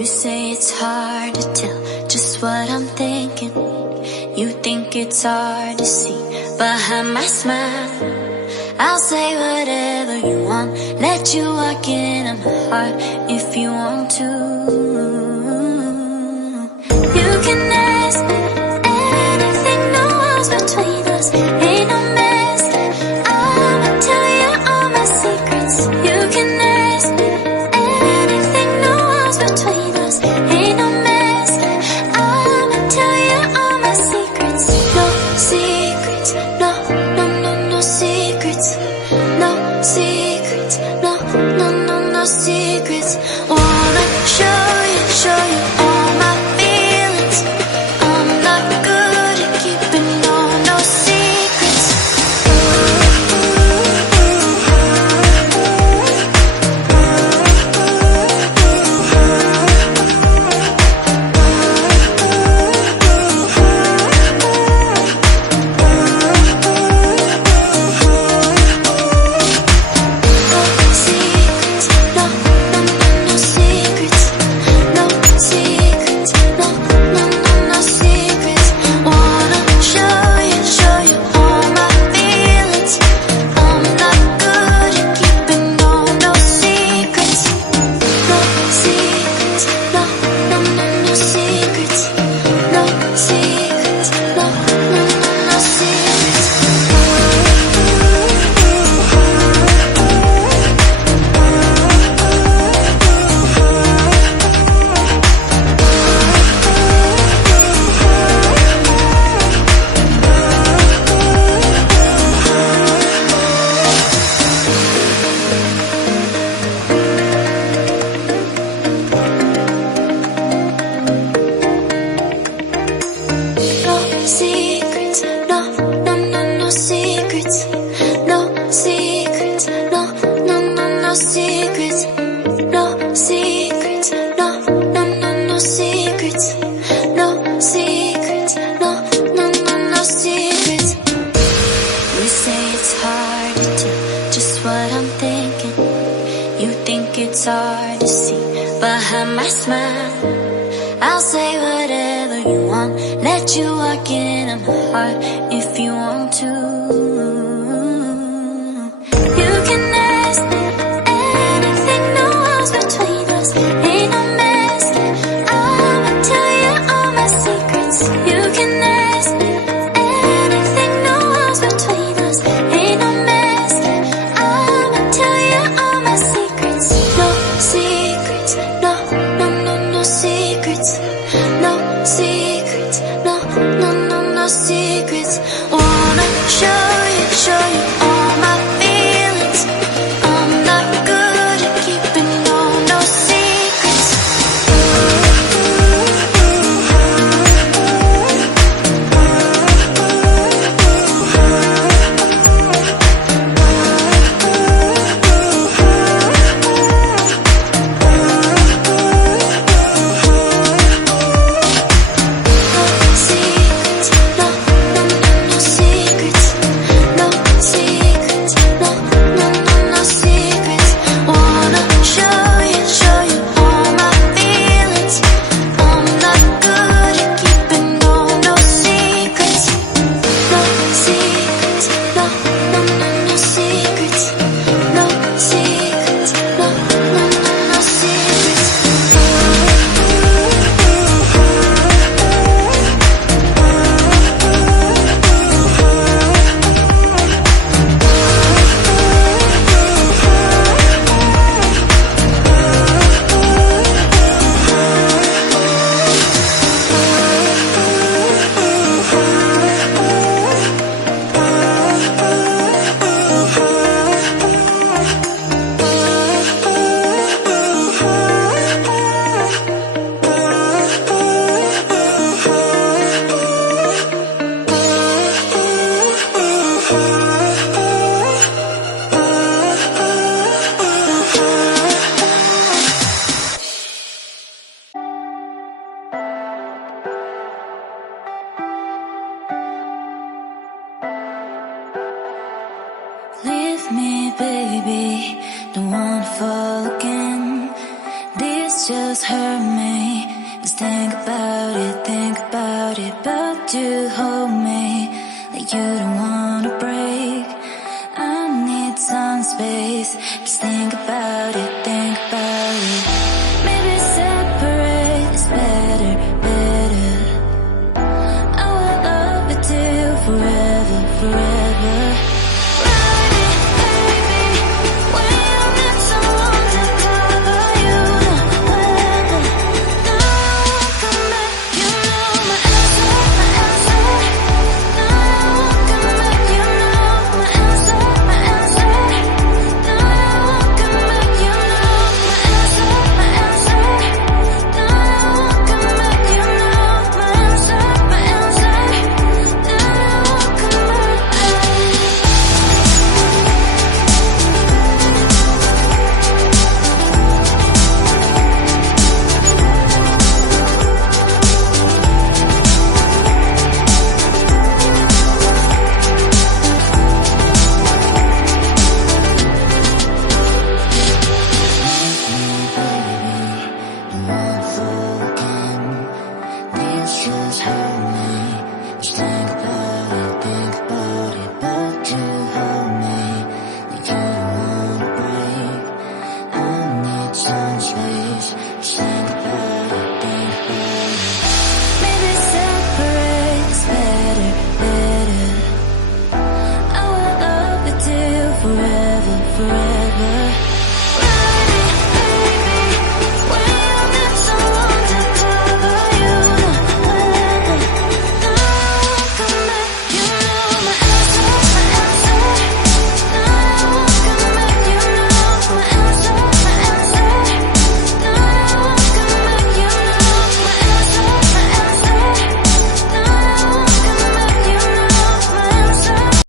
You say it's hard to tell just what I'm thinking. You think it's hard to see behind my smile. I'll say whatever you want, let you walk into my heart if you want to. You can ask me anything, no walls between us, ain't no mess. I'ma tell you all my secrets. You can ask me anything, no walls between us, ain't no mess. I'ma tell you all my secrets. No secrets, no, no, no, no secrets. No secrets, no, no, no, no secrets. Wanna show you all my feelings. I'm not good at keeping no secrets. It's hard to see behind my smile. I'll say whatever you want, let you walk into my heart if you want to. You can ask me anything, no walls between us, ain't no mess. I'ma tell you all my secrets. You can ask me anything, no walls between us, ain't no mess. I'ma tell you all my secrets. No secrets, no, no, no, no secrets. No secrets, no, no, no, no secrets. Wanna show you all my feelings. I'm not good at keeping no secrets. just hurt me. Just think about it, but you hold me like you don't wanna break. I need some space, just think about it.